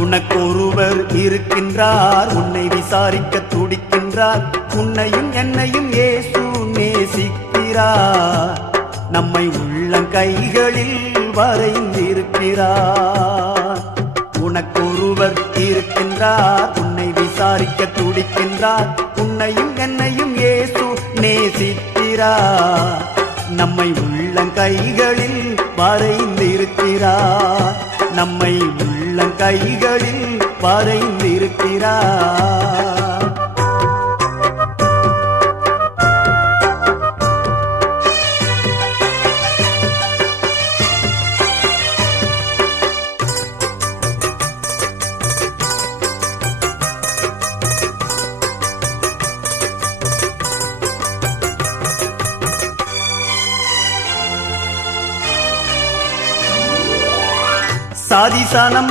உனக்கொருவர் இருக்கின்றார், உன்னை விசாரிக்க துடிக்கின்றார். உன்னையும் என்னையும் இயேசு நேசிக்கிறார், நம்மை உள்ளங்கைகளில் வரைந்திருக்கிறார். உனக்கொருவர் இருக்கின்றார், உன்னை விசாரிக்க துடிக்கின்றார். உன்னையும் என்னையும் இயேசு நேசிக்கிறார், நம்மை உள்ளங்கைகளில் வரைந்திருக்கிறார். நம்மை உள்ளங்கைகளில் வரைந்திருக்கிறார். சாதிசானம்